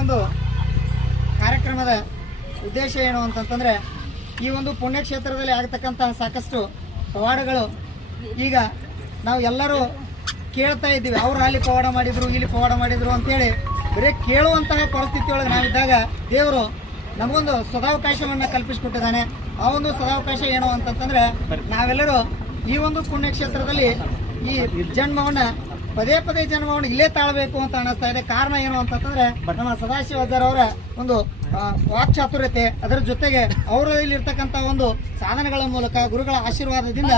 ಒಂದು ಕಾರ್ಯಕ್ರಮದ ಉದ್ದೇಶ ಏನು ಅಂತಂತಂದರೆ, ಈ ಒಂದು ಪುಣ್ಯಕ್ಷೇತ್ರದಲ್ಲಿ ಆಗತಕ್ಕಂತಹ ಸಾಕಷ್ಟು ಪವಾಡಗಳು ಈಗ ನಾವು ಎಲ್ಲರೂ ಕೇಳ್ತಾ ಇದ್ದೀವಿ. ಅವರು ಅಲ್ಲಿ ಪವಾಡ ಮಾಡಿದರು, ಇಲ್ಲಿ ಪವಾಡ ಮಾಡಿದರು ಅಂತೇಳಿ ಬರೀ ಕೇಳುವಂತಹ ಪರಿಸ್ಥಿತಿಯೊಳಗೆ ನಾವಿದ್ದಾಗ ದೇವರು ನಮಗೊಂದು ಸದಾವಕಾಶವನ್ನು ಕಲ್ಪಿಸಿಕೊಟ್ಟಿದ್ದಾನೆ. ಆ ಒಂದು ಸದಾವಕಾಶ ಏನು ಅಂತಂತಂದರೆ, ನಾವೆಲ್ಲರೂ ಈ ಒಂದು ಪುಣ್ಯಕ್ಷೇತ್ರದಲ್ಲಿ ಈ ಜನ್ಮವನ್ನು ಪದೇ ಪದೇ ಜನ್ಮವನ್ನು ಇಲ್ಲೇ ತಾಳಬೇಕು ಅಂತ ಅನ್ನಿಸ್ತಾ ಇದೆ. ಕಾರಣ ಏನು ಅಂತಂತಂದರೆ, ನಮ್ಮ ಸದಾಶಿವ ಅಜ್ಜರ್ ಅವರ ಒಂದು ವಾಕ್ಚಾತುರ್ಯತೆ, ಅದರ ಜೊತೆಗೆ ಅವರಲ್ಲಿ ಇರ್ತಕ್ಕಂಥ ಒಂದು ಸಾಧನೆಗಳ ಮೂಲಕ ಗುರುಗಳ ಆಶೀರ್ವಾದದಿಂದ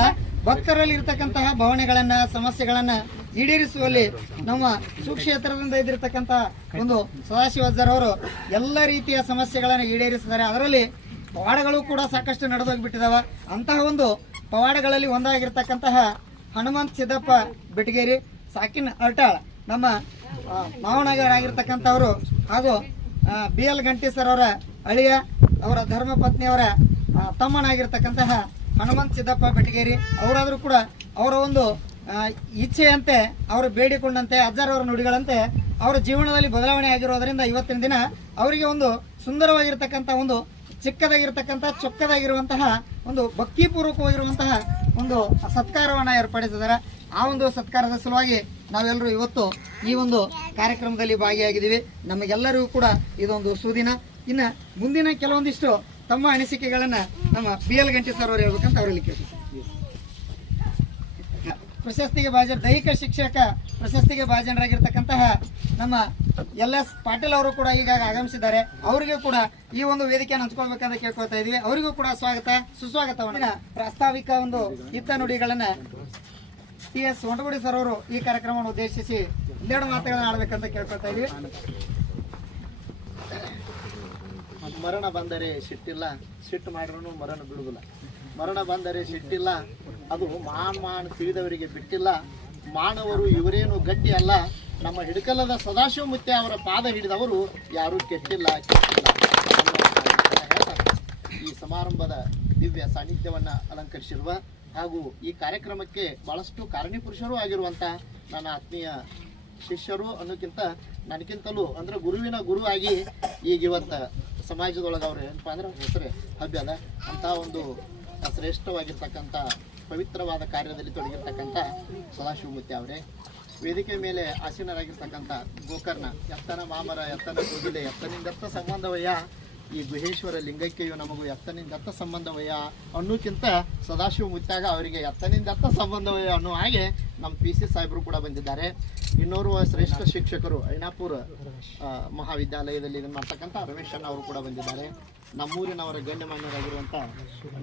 ಭಕ್ತರಲ್ಲಿ ಇರ್ತಕ್ಕಂತಹ ಭಾವನೆಗಳನ್ನು, ಸಮಸ್ಯೆಗಳನ್ನು ಈಡೇರಿಸುವಲ್ಲಿ ನಮ್ಮ ಸುಕ್ಷೇತ್ರದಿಂದ ಇದ್ದಿರ್ತಕ್ಕಂಥ ಒಂದು ಸದಾಶಿವ ಅಜ್ಜರ್ ಅವರು ಎಲ್ಲ ರೀತಿಯ ಸಮಸ್ಯೆಗಳನ್ನು ಈಡೇರಿಸಿದ್ದಾರೆ. ಅದರಲ್ಲಿ ಪವಾಡಗಳು ಕೂಡ ಸಾಕಷ್ಟು ನಡೆದೋಗಿಬಿಟ್ಟಿದ್ದಾವೆ. ಅಂತಹ ಒಂದು ಪವಾಡಗಳಲ್ಲಿ ಒಂದಾಗಿರ್ತಕ್ಕಂತಹ ಹನುಮಂತ ಸಿದ್ದಪ್ಪ ಬೆಟಗೇರಿ, ಸಾಕಿನ್ ಅರ್ಟಾಳ್, ನಮ್ಮ ಮಾವನಗರಾಗಿರ್ತಕ್ಕಂಥವರು ಹಾಗೂ BL ಗಂಟಿ ಸರ್ ಅವರ ಅಳಿಯ, ಅವರ ಧರ್ಮಪತ್ನಿಯವರ ತಮ್ಮನಾಗಿರ್ತಕ್ಕಂತಹ ಹನುಮಂತ ಸಿದ್ದಪ್ಪ ಬೆಟಗೇರಿ ಅವರಾದರೂ ಕೂಡ ಅವರ ಒಂದು ಇಚ್ಛೆಯಂತೆ, ಅವರು ಬೇಡಿಕೊಂಡಂತೆ, ಅಜ್ಜರವರ ನುಡಿಗಳಂತೆ ಅವರ ಜೀವನದಲ್ಲಿ ಬದಲಾವಣೆ ಆಗಿರೋದರಿಂದ ಇವತ್ತಿನ ದಿನ ಅವರಿಗೆ ಒಂದು ಸುಂದರವಾಗಿರ್ತಕ್ಕಂಥ ಒಂದು ಚಿಕ್ಕದಾಗಿರ್ತಕ್ಕಂಥ ಚೊಕ್ಕದಾಗಿರುವಂತಹ ಒಂದು ಭಕ್ತಿಪೂರ್ವಕವಾಗಿರುವಂತಹ ಒಂದು ಸತ್ಕಾರವನ್ನು ಏರ್ಪಡಿಸಿದ್ದಾರೆ. ಆ ಒಂದು ಸತ್ಕಾರದ ಸಲುವಾಗಿ ನಾವೆಲ್ಲರೂ ಇವತ್ತು ಈ ಒಂದು ಕಾರ್ಯಕ್ರಮದಲ್ಲಿ ಭಾಗಿಯಾಗಿದ್ದೀವಿ. ನಮಗೆಲ್ಲರಿಗೂ ಕೂಡ ಇದೊಂದು ಸುದಿನ. ಇನ್ನು ಮುಂದಿನ ಕೆಲವೊಂದಿಷ್ಟು ತಮ್ಮ ಅನಿಸಿಕೆಗಳನ್ನು ನಮ್ಮ BL ಗಂಟಿ ಸರ್ ಅವರು ಹೇಳ್ಬೇಕಂತ ಅವರಲ್ಲಿ ಕೇಳ್ತೀವಿ. ಪ್ರಶಸ್ತಿಗೆ ಭಾಜನ, ದೈಹಿಕ ಶಿಕ್ಷಕ ಪ್ರಶಸ್ತಿಗೆ ಭಾಜನರಾಗಿರ್ತಕ್ಕಂತಹ ನಮ್ಮ LS ಪಾಟೀಲ್ ಅವರು ಕೂಡ ಈಗ ಆಗಮಿಸಿದ್ದಾರೆ. ಅವರಿಗೂ ಕೂಡ ಈ ಒಂದು ವೇದಿಕೆಯನ್ನು ಹಂಚ್ಕೊಳ್ಬೇಕಂತ ಕೇಳ್ಕೊಳ್ತಾ ಇದ್ವಿ. ಅವರಿಗೂ ಕೂಡ ಸ್ವಾಗತ, ಸುಸ್ವಾಗತವನ್ನು. ಪ್ರಾಸ್ತಾವಿಕ ಒಂದು ಹಿತ ನುಡಿಗಳನ್ನು TS ಹೊಂಡಗುಡಿ ಸರ್ ಅವರು ಈ ಕಾರ್ಯಕ್ರಮವನ್ನು ಉದ್ದೇಶಿಸಿ ಒಂದೆರಡು ಮಾತುಗಳನ್ನು ಆಡಬೇಕಂತ ಕೇಳ್ಕೊಳ್ತಾ ಇದ್ವಿ. ಮರಣ ಬಂದರೆ ಸಿಟ್ಟಿಲ್ಲ, ಸಿಟ್ಟು ಮಾಡಿರೂ ಮರಣ ಬಿಡುವುದಿಲ್ಲ. ಮರಣ ಬಂದರೆ ಸಿಟ್ಟಿಲ್ಲ, ಅದು ಮಾನ್ ತಿಳಿದವರಿಗೆ ಬಿಟ್ಟಿಲ್ಲ. ಮಾನವರು ಇವರೇನು ಗಟ್ಟಿ ಅಲ್ಲ, ನಮ್ಮ ಹಿಡಕಲದ ಸದಾಶಿವ ಮುತ್ಯ ಅವರ ಪಾದ ಹಿಡಿದವರು ಯಾರೂ ಕೆಟ್ಟಿಲ್ಲ. ಈ ಸಮಾರಂಭದ ದಿವ್ಯ ಸಾನ್ನಿಧ್ಯವನ್ನು ಅಲಂಕರಿಸಿರುವ ಹಾಗೂ ಈ ಕಾರ್ಯಕ್ರಮಕ್ಕೆ ಭಾಳಷ್ಟು ಕಾರಣೀಪುರುಷರೂ ಆಗಿರುವಂಥ ನನ್ನ ಆತ್ಮೀಯ ಶಿಷ್ಯರು ಅನ್ನೋಕ್ಕಿಂತ ನನಗಿಂತಲೂ ಅಂದರೆ ಗುರುವಿನ ಗುರು ಆಗಿ ಈಗ ಇವತ್ತು ಸಮಾಜದೊಳಗೆ ಅವರು ಏನಪ್ಪ ಅಂದ್ರೆ ಹೆಸರೇ ಹಬ್ಬ್ಯದ ಅಂಥ ಒಂದು ಶ್ರೇಷ್ಠವಾಗಿರ್ತಕ್ಕಂಥ ಪವಿತ್ರವಾದ ಕಾರ್ಯದಲ್ಲಿ ತೊಡಗಿರ್ತಕ್ಕಂಥ ಸದಾಶಿವಮೂರ್ತಿ ಅವರೇ, ವೇದಿಕೆ ಮೇಲೆ ಆಸೀನರಾಗಿರ್ತಕ್ಕಂಥ ಗೋಕರ್ಣ, ಎತ್ತನ ಮಾಮರ, ಎತ್ತನ ಕೋಗಿಲೆ, ಎತ್ತನಿಂದೆತ್ತ ಸಂಬಂಧವಯ್ಯ, ಈ ಗುಹೇಶ್ವರ ಲಿಂಗೈಕ್ಯೆಯು ನಮಗೂ ಎತ್ತನಿಂದೆತ್ತ ಸಂಬಂಧವಯ್ಯ ಅನ್ನೋಕ್ಕಿಂತ ಸದಾಶಿವಮೂರ್ತಿಯಾಗ ಅವರಿಗೆ ಎತ್ತನಿಂದೆತ್ತ ಸಂಬಂಧವಯ್ಯ ಅನ್ನೋ ಹಾಗೆ ನಮ್ಮ PC ಸಾಹೇಬರು ಕೂಡ ಬಂದಿದ್ದಾರೆ. ಇನ್ನೋರ್ವ ಶ್ರೇಷ್ಠ ಶಿಕ್ಷಕರು ಐನಾಪುರ ಮಹಾವಿದ್ಯಾಲಯದಲ್ಲಿ ಇದನ್ನು ಮಾಡ್ತಕ್ಕಂಥ ರಮೇಶ್ ಅಣ್ಣ ಅವರು ಕೂಡ ಬಂದಿದ್ದಾರೆ. ನಮ್ಮೂರಿನವರ ಗಣ್ಯಮಾನ್ಯರಾಗಿರುವಂಥ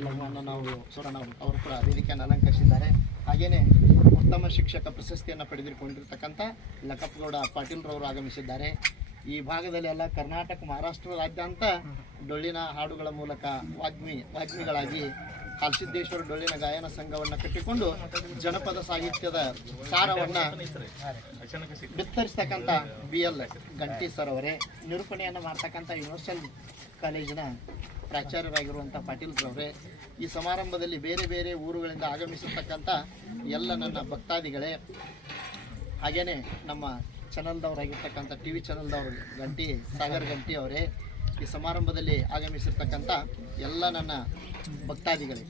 ಲಘುವಣ್ಣನವರು, ಸೊರಣ್ಣವರು ಅವರು ಕೂಡ ವೇದಿಕೆಯನ್ನು ಅಲಂಕರಿಸಿದ್ದಾರೆ. ಹಾಗೆಯೇ ಉತ್ತಮ ಶಿಕ್ಷಕ ಪ್ರಶಸ್ತಿಯನ್ನು ಪಡೆದುಕೊಂಡಿರ್ತಕ್ಕಂಥ ಲಕ್ಕಪ್ಪಗೌಡ ಪಾಟೀಲ್ರವರು ಆಗಮಿಸಿದ್ದಾರೆ. ಈ ಭಾಗದಲ್ಲಿ ಎಲ್ಲ ಕರ್ನಾಟಕ, ಮಹಾರಾಷ್ಟ್ರ ರಾಜ್ಯಾದ್ಯಂತ ಡೊಳ್ಳಿನ ಹಾಡುಗಳ ಮೂಲಕ ವಾಗ್ಮಿಗಳಾಗಿ ಹಾಲಸಿದ್ದೇಶ್ವರ ಡೊಳ್ಳಿನ ಗಾಯನ ಸಂಘವನ್ನು ಕಟ್ಟಿಕೊಂಡು ಜನಪದ ಸಾಹಿತ್ಯದ ಸಾರವನ್ನು ಬಿತ್ತರಿಸ್ತಕ್ಕಂಥ BL ಗಂಟಿ ಸರ್ ಅವರೇ, ನಿರೂಪಣೆಯನ್ನು ಮಾಡ್ತಕ್ಕಂಥ ಯೂನಿವರ್ಸಲ್ ಕಾಲೇಜಿನ ಪ್ರಾಚಾರ್ಯರಾಗಿರುವಂಥ ಪಾಟೀಲ್ರವರೇ, ಈ ಸಮಾರಂಭದಲ್ಲಿ ಬೇರೆ ಬೇರೆ ಊರುಗಳಿಂದ ಆಗಮಿಸಿರ್ತಕ್ಕಂಥ ಎಲ್ಲ ನನ್ನ ಭಕ್ತಾದಿಗಳೇ, ಹಾಗೆಯೇ ನಮ್ಮ ಚಾನಲ್ದವರಾಗಿರ್ತಕ್ಕಂಥ TV ಚಾನಲ್ದವರು ಗಂಟಿ ಸಾಗರ್ ಗಂಟಿ ಅವರೇ, ಈ ಸಮಾರಂಭದಲ್ಲಿ ಆಗಮಿಸಿರ್ತಕ್ಕಂಥ ಎಲ್ಲ ನನ್ನ ಭಕ್ತಾದಿಗಳೇ,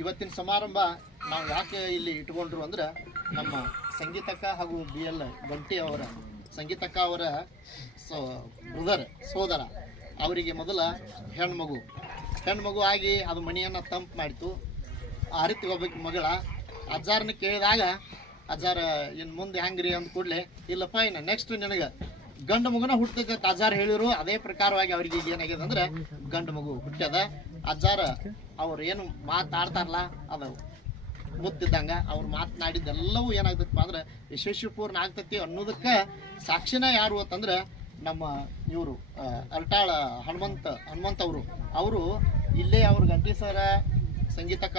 ಇವತ್ತಿನ ಸಮಾರಂಭ ನಾವು ಯಾಕೆ ಇಲ್ಲಿ ಇಟ್ಕೊಂಡ್ರು ಅಂದ್ರೆ, ನಮ್ಮ ಸಂಗೀತಕ್ಕ ಹಾಗೂ BL ಗಂಟಿ ಅವರ, ಸಂಗೀತಕ್ಕ ಅವರ ಬ್ರದರ್, ಸೋದರ, ಅವರಿಗೆ ಮೊದಲ ಹೆಣ್ಮಗು ಆಗಿ ಅದು ಮನೆಯನ್ನು ತಂಪು ಮಾಡಿತು. ಆ ರೀತಿ ಒಬ್ಬಕ್ಕೆ ಮಗಳ ಅಜ್ಜಾರನ್ನ ಕೇಳಿದಾಗ, ಅಜ್ಜಾರ ಇನ್ನು ಮುಂದೆ ಹೆಂಗ್ರಿ ಅಂದ ಕೂಡಲೇ, ಇಲ್ಲಪ್ಪ ಇನ್ನು ನೆಕ್ಸ್ಟ್ ನಿನಗೆ ಗಂಡು ಮಗುನ ಹುಟ್ಟತೈತೆ ಅಜ್ಜಾರ ಹೇಳಿರು. ಅದೇ ಪ್ರಕಾರವಾಗಿ ಅವ್ರಿಗೆ ಈಗ ಏನಾಗಿದೆ ಅಂದ್ರೆ ಗಂಡು ಮಗು ಹುಟ್ಟ್ಯದ. ಅಜ್ಜಾರ ಅವ್ರು ಏನು ಮಾತಾಡ್ತಾರಲ್ಲ ಅದು ಮುತ್ತಿದ್ದಂಗೆ, ಅವ್ರು ಮಾತನಾಡಿದ್ದೆಲ್ಲವೂ ಏನಾಗ್ತೈತಪ್ಪ ಅಂದ್ರೆ ಯಶಸ್ವಿಪೂರ್ಣ ಆಗ್ತೈತಿ ಅನ್ನೋದಕ್ಕೆ ಸಾಕ್ಷಿನ ಯಾರು ಅಂತಂದ್ರೆ ನಮ್ಮ ಇವರು ಅರ್ಟಾಳ ಹನುಮಂತ ಅವರು ಇಲ್ಲೇ ಅವ್ರ ಗಂಟಿ ಸರ ಸಂಗೀತಕ್ಕ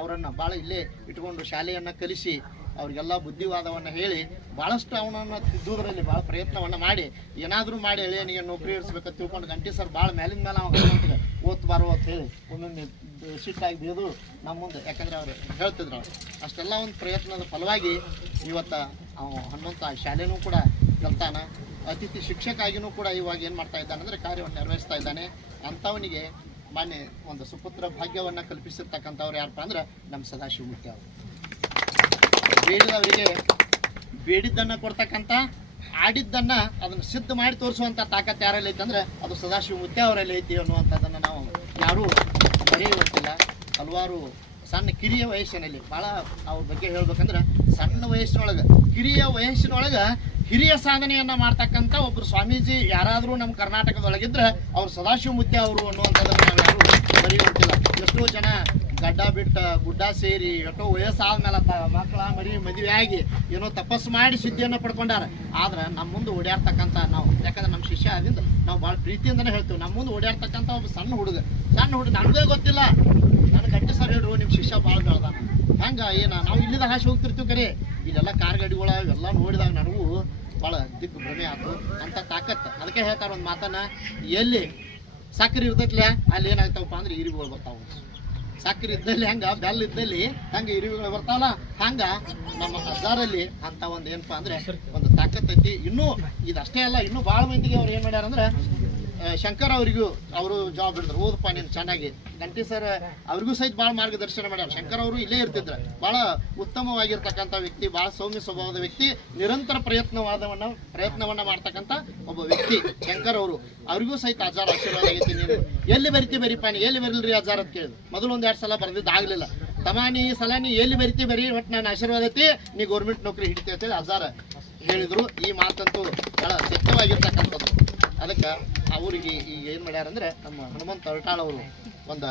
ಅವರನ್ನು ಭಾಳ ಇಲ್ಲೇ ಇಟ್ಕೊಂಡು ಶಾಲೆಯನ್ನು ಕಲಿಸಿ ಅವ್ರಿಗೆಲ್ಲ ಬುದ್ಧಿವಾದವನ್ನು ಹೇಳಿ ಭಾಳಷ್ಟು ಅವನನ್ನು ತಿದ್ದುವುದರಲ್ಲಿ ಭಾಳ ಪ್ರಯತ್ನವನ್ನು ಮಾಡಿ ಏನಾದರೂ ಮಾಡಿ ಎಳೆಯನಿಗೆ ನೌಕರಿ ಇರಿಸ್ಬೇಕಂತ ತಿಳ್ಕೊಂಡು ಗಂಟಿ ಸರ್ ಭಾಳ ಮೇಲಿಂದ ಮೇಲೆ ಅವ್ನು ಹನುಮಂತಿಗೆ ಓದ್ತು ಬಾರೋ ಅಂತ ಹೇಳಿ ಒಮ್ಮೊಮ್ಮೆ ಸಿಟ್ಟಾಗಿ ಬೇದು ನಮ್ಮ ಮುಂದೆ, ಯಾಕಂದರೆ ಅವ್ರು ಹೇಳ್ತಿದ್ರು ಅವ್ರು ಅಷ್ಟೆಲ್ಲ ಒಂದು ಪ್ರಯತ್ನದ ಫಲವಾಗಿ ಇವತ್ತು ಹನುಮಂತ ಶಾಲೆನೂ ಕೂಡ ಕಲ್ತಾನ. ಅತಿಥಿ ಶಿಕ್ಷಕ ಆಗಿನೂ ಕೂಡ ಇವಾಗ ಏನು ಮಾಡ್ತಾ ಇದ್ದಾನೆ ಅಂದರೆ ಕಾರ್ಯವನ್ನು ನಿರ್ವಹಿಸ್ತಾ ಇದ್ದಾನೆ. ಅಂಥವನಿಗೆ ಮಾನ್ಯ ಒಂದು ಸುಪುತ್ರ ಭಾಗ್ಯವನ್ನು ಕಲ್ಪಿಸಿರ್ತಕ್ಕಂಥವ್ರು ಯಾರಪ್ಪ ಅಂದ್ರೆ ನಮ್ಮ ಸದಾಶಿವಮೂರ್ತಿ ಅವರು. ಬೇಡಿದವರಿಗೆ ಬೇಡಿದ್ದನ್ನು ಕೊಡ್ತಕ್ಕಂಥ, ಆಡಿದ್ದನ್ನು ಅದನ್ನು ಸಿದ್ಧ ಮಾಡಿ ತೋರಿಸುವಂಥ ತಾಕತ್ತು ಯಾರಲ್ಲಿ ಐತೆ ಅಂದರೆ ಅದು ಸದಾಶಿವಮೂರ್ತಿ ಅವರಲ್ಲಿ ಐತಿ ಅನ್ನುವಂಥದ್ದನ್ನು ನಾವು ಯಾರೂ ಮರೆಯುವಂತಿಲ್ಲ. ಹಲವಾರು ಸಣ್ಣ ಕಿರಿಯ ವಯಸ್ಸಿನಲ್ಲಿ ಭಾಳ ಅವ್ರ ಬಗ್ಗೆ ಹೇಳ್ಬೇಕಂದ್ರೆ ಸಣ್ಣ ವಯಸ್ಸಿನೊಳಗೆ ಕಿರಿಯ ವಯಸ್ಸಿನೊಳಗೆ ಹಿರಿಯ ಸಾಧನೆಯನ್ನು ಮಾಡ್ತಕ್ಕಂಥ ಒಬ್ಬರು ಸ್ವಾಮೀಜಿ ಯಾರಾದರೂ ನಮ್ಮ ಕರ್ನಾಟಕದೊಳಗಿದ್ರೆ ಅವ್ರು ಸದಾಶಿವಮೂರ್ತಿ ಅವರು ಅನ್ನುವಂಥದ್ದನ್ನು ನಾವು ಯಾರು ಮರೆಯುವಂತಿಲ್ಲ. ಎಷ್ಟೋ ಜನ ಗಡ್ಡ ಬಿಟ್ಟು ಗುಡ್ಡ ಸೇರಿ ಎಷ್ಟೋ ವಯಸ್ಸಾದ್ಮೇಲೆ ಮಕ್ಕಳ ಮದುವೆ ಆಗಿ ಏನೋ ತಪಸ್ಸು ಮಾಡಿ ಸಿದ್ಧಿಯನ್ನು ಪಡ್ಕೊಂಡಾರ. ಆದ್ರೆ ನಮ್ಮ ಮುಂದೆ ಓಡಾಡ್ತಕ್ಕಂಥ ನಾವು, ಯಾಕಂದ್ರೆ ನಮ್ಮ ಶಿಷ್ಯ ಆದಿಂದ ನಾವು ಭಾಳ ಪ್ರೀತಿಯಿಂದನೇ ಹೇಳ್ತೀವಿ, ನಮ್ಮ ಮುಂದೆ ಓಡಾಡ್ತಕ್ಕಂಥ ಒಬ್ಬ ಸಣ್ಣ ಹುಡುಗ ನನಗೇ ಗೊತ್ತಿಲ್ಲ, ನನಗೆ ಗಟ್ಟಿ ಸರ್ ಹೇಳ್ರು ನಿಮ್ಮ ಶಿಷ್ಯ ಭಾಳ ಬೆಳ್ದ ಹಂಗೆ ನಾವು ಇಲ್ಲಿದ ಹಾಸಿ ಹೋಗ್ತಿರ್ತೀವಿ ಕರೆ ಇಲ್ಲೆಲ್ಲ ಕಾರ್ ಗಾಡಿಗಳ ಇವೆಲ್ಲ ನೋಡಿದಾಗ ನನಗೂ ಭಾಳ ದಿಕ್ಕು ಭ್ರಮೆ ಆಯ್ತು ಅಂತ ತಾಕತ್ತು. ಅದಕ್ಕೆ ಹೇಳ್ತಾರೆ ಒಂದು ಮಾತನ್ನ, ಎಲ್ಲಿ ಸಕ್ಕರೆ ಇರ್ತೈತ್ಲೆ ಅಲ್ಲಿ ಏನಾಗ್ತಾವಪ್ಪ ಅಂದ್ರೆ ಇರಿವುಗಳು ಬರ್ತಾವೆ. ಸಕ್ಕರೆ ಇದ್ದಲ್ಲಿ ಹಂಗೆ, ಬೆಲ್ಲ ಇದ್ದಲ್ಲಿ ಹಂಗೆ ಇರಿವುಗಳು ಬರ್ತಾವಲ್ಲ, ಹಂಗೆ ನಮ್ಮ ಹಜಾರಲ್ಲಿ ಅಂತ ಒಂದು ಏನಪ್ಪ ಅಂದ್ರೆ ಒಂದು ತಾಕತ್ತು ಐತಿ. ಇನ್ನೂ ಇದಷ್ಟೇ ಅಲ್ಲ, ಇನ್ನೂ ಭಾಳ ಮಂದಿಗೆ ಅವ್ರು ಏನು ಮಾಡ್ಯಾರ ಅಂದ್ರೆ ಶಂಕರ್ ಅವರಿಗೂ ಅವರು ಜಾಬ್ ಹಿಡಿದ್ರು, ಓದಪ್ಪ ನೀನು ಚೆನ್ನಾಗಿ. ಗಂಟಿ ಸರ್ ಅವ್ರಿಗೂ ಸಹಿತ ಭಾಳ ಮಾರ್ಗದರ್ಶನ ಮಾಡ್ಯಾರ. ಶಂಕರ್ ಅವರು ಇಲ್ಲೇ ಇರ್ತಿದ್ರು, ಭಾಳ ಉತ್ತಮವಾಗಿರ್ತಕ್ಕಂಥ ವ್ಯಕ್ತಿ, ಭಾಳ ಸೌಮ್ಯ ಸ್ವಭಾವದ ವ್ಯಕ್ತಿ, ನಿರಂತರ ಪ್ರಯತ್ನವನ್ನ ಮಾಡ್ತಕ್ಕಂಥ ಒಬ್ಬ ವ್ಯಕ್ತಿ ಶಂಕರ್ ಅವರು. ಅವ್ರಿಗೂ ಸಹಿತ ಹಜಾರ್ ಆಶೀರ್ವಾದ ಆಗೈತಿ. ನೀನು ಎಲ್ಲಿ ಬರಿತಿ ಬರೀಪ್ಪ, ನೀ ಎಲ್ಲಿ ಬರಿಲ್ರಿ ಹಜಾರ್ ಅಂತ ಕೇಳಿದ್ರು. ಮೊದಲು 1-2 ಸಲ ಬರೆದಿದ್ದು ಆಗಲಿಲ್ಲ. ತಮಾನಿ ಈ ಸಲ ನೀ ಎಲ್ಲಿ ಬರಿತಿ ಬರೀ, ಒಟ್ಟು ನಾನು ಆಶೀರ್ವಾದ ಐತಿ, ನೀ ಗೌರ್ಮೆಂಟ್ ನೌಕರಿ ಹಿಡಿತಿ ಅಂತೇಳಿ ಹಜಾರ್ ಹೇಳಿದ್ರು. ಈ ಮಾತಂತೂ ಭಾಳ ಸತ್ಯವಾಗಿರ್ತಕ್ಕಂಥದ್ದು. ಅದಕ್ಕೆ ಅವ್ರಿಗೆ ಈಗ ಏನು ಮಾಡ್ಯಾರ ಅಂದರೆ ನಮ್ಮ ಹನುಮಂತ ಅರಟಾಳ್ ಅವರು ಒಂದು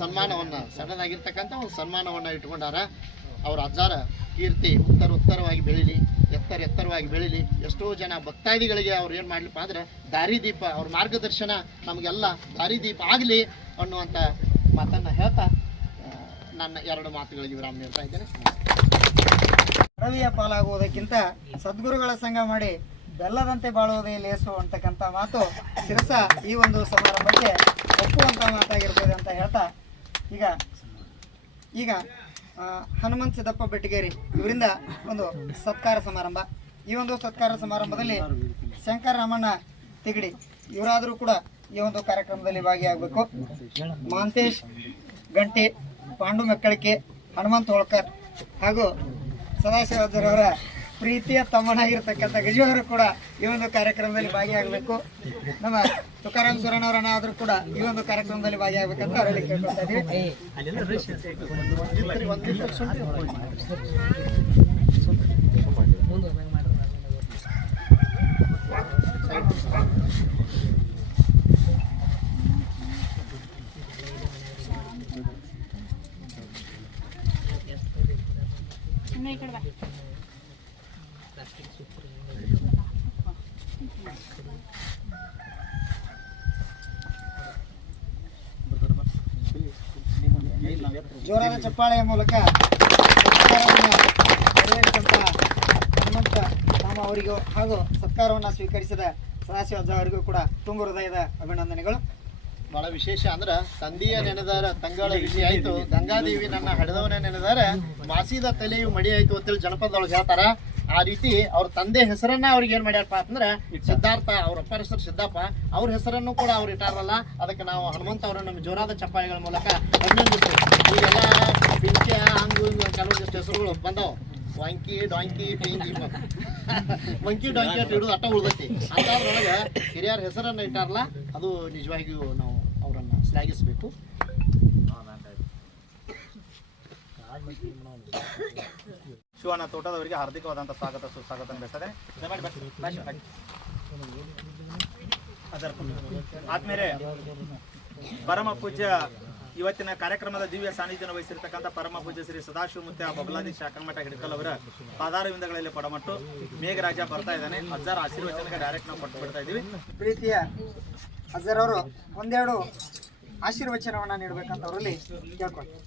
ಸನ್ಮಾನವನ್ನು, ಸಣ್ಣದಾಗಿರ್ತಕ್ಕಂಥ ಒಂದು ಸನ್ಮಾನವನ್ನು ಇಟ್ಕೊಂಡಾರ. ಅವ್ರ ಹಜಾರ ಕೀರ್ತಿ ಉತ್ತರವಾಗಿ ಬೆಳೀಲಿ, ಎತ್ತರವಾಗಿ ಬೆಳೀಲಿ. ಎಷ್ಟೋ ಜನ ಭಕ್ತಾದಿಗಳಿಗೆ ಅವ್ರು ಏನು ಮಾಡಲಿಪ್ಪ ಅಂದ್ರೆ ದಾರಿದೀಪ, ಅವ್ರ ಮಾರ್ಗದರ್ಶನ ನಮಗೆಲ್ಲ ದಾರಿದೀಪ ಆಗಲಿ ಅನ್ನುವಂಥ ಮಾತನ್ನು ಹೇಳ್ತಾ ನನ್ನ 2 ಮಾತುಗಳಿಗೆ ವಿರಾಮ ನೀಡ್ತಾ ಇದ್ದೇನೆ. ರವಿಯ ಪಾಲಾಗುವುದಕ್ಕಿಂತ ಸದ್ಗುರುಗಳ ಸಂಘ ಮಾಡಿ ಬೆಲ್ಲದಂತೆ ಬಾಳುವುದೇ ಲೇಸು ಅಂತಕ್ಕಂಥ ಮಾತು ಶಿರಸ ಈ ಒಂದು ಸಮಾರಂಭಕ್ಕೆ ಒಪ್ಪುವಂಥ ಮಾತಾಗಿರ್ತದೆ ಅಂತ ಹೇಳ್ತಾ ಈಗ ಹನುಮಂತ ಸಿದ್ದಪ್ಪ ಬೆಟ್ಟಿಗೇರಿ ಇವರಿಂದ ಒಂದು ಸತ್ಕಾರ ಸಮಾರಂಭ. ಈ ಒಂದು ಸತ್ಕಾರ ಸಮಾರಂಭದಲ್ಲಿ ಶಂಕರ ರಾಮಣ್ಣ ತಿಗಡಿ ಇವರಾದರೂ ಕೂಡ ಈ ಒಂದು ಕಾರ್ಯಕ್ರಮದಲ್ಲಿ ಭಾಗಿಯಾಗಬೇಕು. ಮಾಂತೇಶ್ ಗಂಟೆ, ಪಾಂಡು ಮೆಕ್ಕಳಿಕೆ, ಹನುಮಂತ ಹೋಳ್ಕರ್ ಹಾಗೂ ಸದಾಶಿವರವರ ಪ್ರೀತಿಯ ತಮ್ಮನಾಗಿರ್ತಕ್ಕಂಥ ಗಜವರು ಕೂಡ ಈ ಒಂದು ಕಾರ್ಯಕ್ರಮದಲ್ಲಿ ಭಾಗಿಯಾಗಬೇಕು. ನಮ್ಮ ತುಕಾರಾಮ್ ಸುರಣ್ಣವರನ್ನ ಆದರೂ ಕೂಡ ಈ ಒಂದು ಕಾರ್ಯಕ್ರಮದಲ್ಲಿ ಭಾಗಿಯಾಗಬೇಕಂತ ಅವರಲ್ಲಿ ಕೇಳ್ಕೊಳ್ತಾ ಇದ್ದೀವಿ. ಜೋರಾದ ಚಪ್ಪಾಳೆಯ ಮೂಲಕ ಹನುಮಂತ ರಾಮ ಅವರಿಗೂ ಹಾಗೂ ಸತ್ಕಾರವನ್ನು ಸ್ವೀಕರಿಸಿದ ಸದಾಶಿವ ಅವರಿಗೂ ಕೂಡ ತುಂಬ ಹೃದಯದ ಅಭಿನಂದನೆಗಳು. ಬಹಳ ವಿಶೇಷ ಅಂದ್ರೆ ತಂದೆಯ ನೆನೆದಾರ ತಂಗಳ ವಿಷಯ ಆಯ್ತು, ಗಂಗಾದೇವಿ ನನ್ನ ಹಡೆದವನೇ ನೆನೆದಾರ ಮಾಸಿದ ತಲೆಯು ಮಡಿ ಆಯ್ತು ಅಂತೇಳಿ ಜನಪದೊಳಗೆ ಹೇಳ್ತಾರ. ಆ ರೀತಿ ಅವ್ರ ತಂದೆ ಹೆಸರನ್ನ ಅವ್ರಿಗೆ ಏನ್ ಮಾಡ್ಯಾರಪ್ಪ ಅಂದ್ರೆ ಸಿದ್ಧಾರ್ಥ, ಅವ್ರ ಅಪ್ಪರ ಹೆಸರು ಸಿದ್ದಪ್ಪ, ಅವ್ರ ಹೆಸರನ್ನು ಕೂಡ ಅವ್ರು ಇಟ್ಟಾರಲ್ಲ. ಅದಕ್ಕೆ ನಾವು ಹನುಮಂತ ಅವರನ್ನು ನಮ್ಮ ಜೋರಾದ ಚಪ್ಪಾಳೆಗಳ ಮೂಲಕ ಅಭಿನಂದಿಸ್ತೀವಿ. ಈಗೆಲ್ಲ ಪಿಂಕ್ಯ ಹಂಗು ಕೆಲವೊಂದಿಷ್ಟು ಹೆಸರುಗಳು ಬಂದವು, ವಂಕಿ ಡಾಂಕಿ ಪಿಂಕಿ ಮಂಕಿ ಡಾಂಕಿ ಅಂತ ಇಡೋದು ಅಟ್ಟ ಉಳ್ದೈತಿ. ಅಂಥದ್ರೊಳಗೆ ಹಿರಿಯರ ಹೆಸರನ್ನು ಇಟ್ಟಾರಲ್ಲ, ಅದು ನಿಜವಾಗಿಯೂ ನಾವು ಅವರನ್ನು ಶ್ಲಾಘಿಸಬೇಕು. ಶಿವಣ್ಣ ತೋಟದವರಿಗೆ ಹಾರ್ದಿಕವಾದಂಥ ಸ್ವಾಗತ ಸುಸ್ವಾಗತ ನಡೆಸ್ತದೆ. ಆದ್ಮೇಲೆ ಪರಮ ಪೂಜ್ಯ ಇವತ್ತಿನ ಕಾರ್ಯಕ್ರಮದ ದಿವ್ಯ ಸಾನ್ನಿಧ್ಯನ ವಹಿಸಿರ್ತಕ್ಕಂಥ ಪರಮ ಪೂಜ್ಯ ಶ್ರೀ ಸದಾಶಿವಮೂರ್ತಿ ಬಬಲಾದಿ ಶಾಖಮಠ ಹಿಡಕಲ್ ಅವರ ಪಾದಾರವಿಂದಗಳಲ್ಲಿ ಪಡಮಟ್ಟು ಮೇಘರಾಜ ಬರ್ತಾ ಇದ್ದಾನೆ. ಹಜಾರ್ ಆಶೀರ್ವಚನಕ್ಕೆ ಡೈರೆಕ್ಟ್ ನಾವು ಕೊಟ್ಟು ಬಿಡ್ತಾ ಇದ್ದೀವಿ. ಪ್ರೀತಿಯ ಹಜಾರ್ ಅವರು ಒಂದೆರಡು ಆಶೀರ್ವಚನವನ್ನು ನೀಡಬೇಕಂತ ಅವರಲ್ಲಿ ಕೇಳ್ಕೊಳ್ತೀವಿ.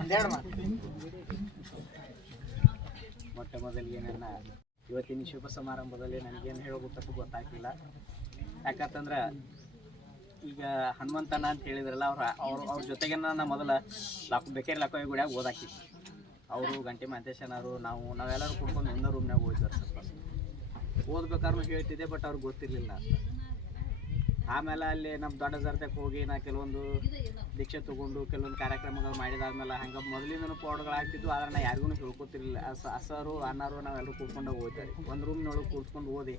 ಒಂದೆರಡು ಮಾತು. ಮೊಟ್ಟ ಮೊದಲಿಗೆ ನನ್ನ ಇವತ್ತಿನ ಶುಭ ಸಮಾರಂಭದಲ್ಲಿ ನನಗೇನು ಹೇಳೋಗುತ್ತಕ್ಕೂ ಗೊತ್ತಾಗ್ತಿಲ್ಲ. ಯಾಕಂತಂದ್ರೆ ಈಗ ಹನುಮಂತನ ಅಂತ ಹೇಳಿದ್ರಲ್ಲ, ಅವ್ರ ಜೊತೆಗೆ ನಾನು ಮೊದಲ ಬೇಕೇರಿ ಲಕೋಯಿ ಗುಡಿಯಾಗ ಓದಾಕಿದ್ವಿ. ಅವರು ಗಂಟೆ ಮಾಂತೇಶನವರು ನಾವೆಲ್ಲರೂ ಕುಡ್ಕೊಂಡು ಒಂದೇ ರೂಮ್ನಾಗ ಓದಿದ್ರು. ಸ್ವಲ್ಪ ಓದ್ಬೇಕಾದ್ರೂ ಹೇಳ್ತಿದ್ದೆ, ಬಟ್ ಅವ್ರಿಗೆ ಗೊತ್ತಿರಲಿಲ್ಲ ಅಂತ. ಆಮೇಲೆ ಅಲ್ಲಿ ನಮ್ಮ ದೊಡ್ಡ ಜರ್ತೆಗೆ ಹೋಗಿ ನಾ ಕೆಲವೊಂದು ದೀಕ್ಷೆ ತೊಗೊಂಡು ಕೆಲವೊಂದು ಕಾರ್ಯಕ್ರಮಗಳು ಮಾಡಿದಾದ್ಮೇಲೆ ಹಂಗೆ ಮೊದಲಿಂದನೂ ಪೌಡ್ಗಳಾಗ್ತಿದ್ವು, ಆದರೆ ನಾ ಯಾರಿಗೂ ಹೇಳ್ಕೊತಿರ್ಲಿಲ್ಲ. ಅಸರು ಅಣ್ಣರು ನಾವೆಲ್ಲರೂ ಕೂತ್ಕೊಂಡು ಓದ್ತಾರೆ, ಒಂದು ರೂಮ್ನೊಳಗೆ ಕೂತ್ಕೊಂಡು ಓದಿ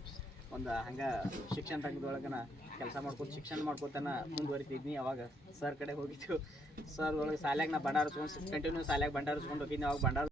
ಒಂದು ಹಂಗೆ ಶಿಕ್ಷಣ ರಂಗದೊಳಗನ ಕೆಲಸ ಮಾಡ್ಕೊಂಡು ಶಿಕ್ಷಣ ಮಾಡ್ಕೊತಾನ ಮುಂದುವರಿತಿದ್ನಿ. ಅವಾಗ ಸರ್ ಕಡೆ ಹೋಗಿದ್ದು, ಸರ್ ಒಳಗೆ ಶಾಲ್ಯಾಗ ನಾ ಬಂಡಾರಿಸ್ಕೊಂಡು ಕಂಟಿನ್ಯೂ ಶಾಲ್ಯಾಗ ಬಂಡಾರಿಸ್ಕೊಂಡು ಹೋಗಿದ್ನಿ. ಅವಾಗ ಬಂಡಾರ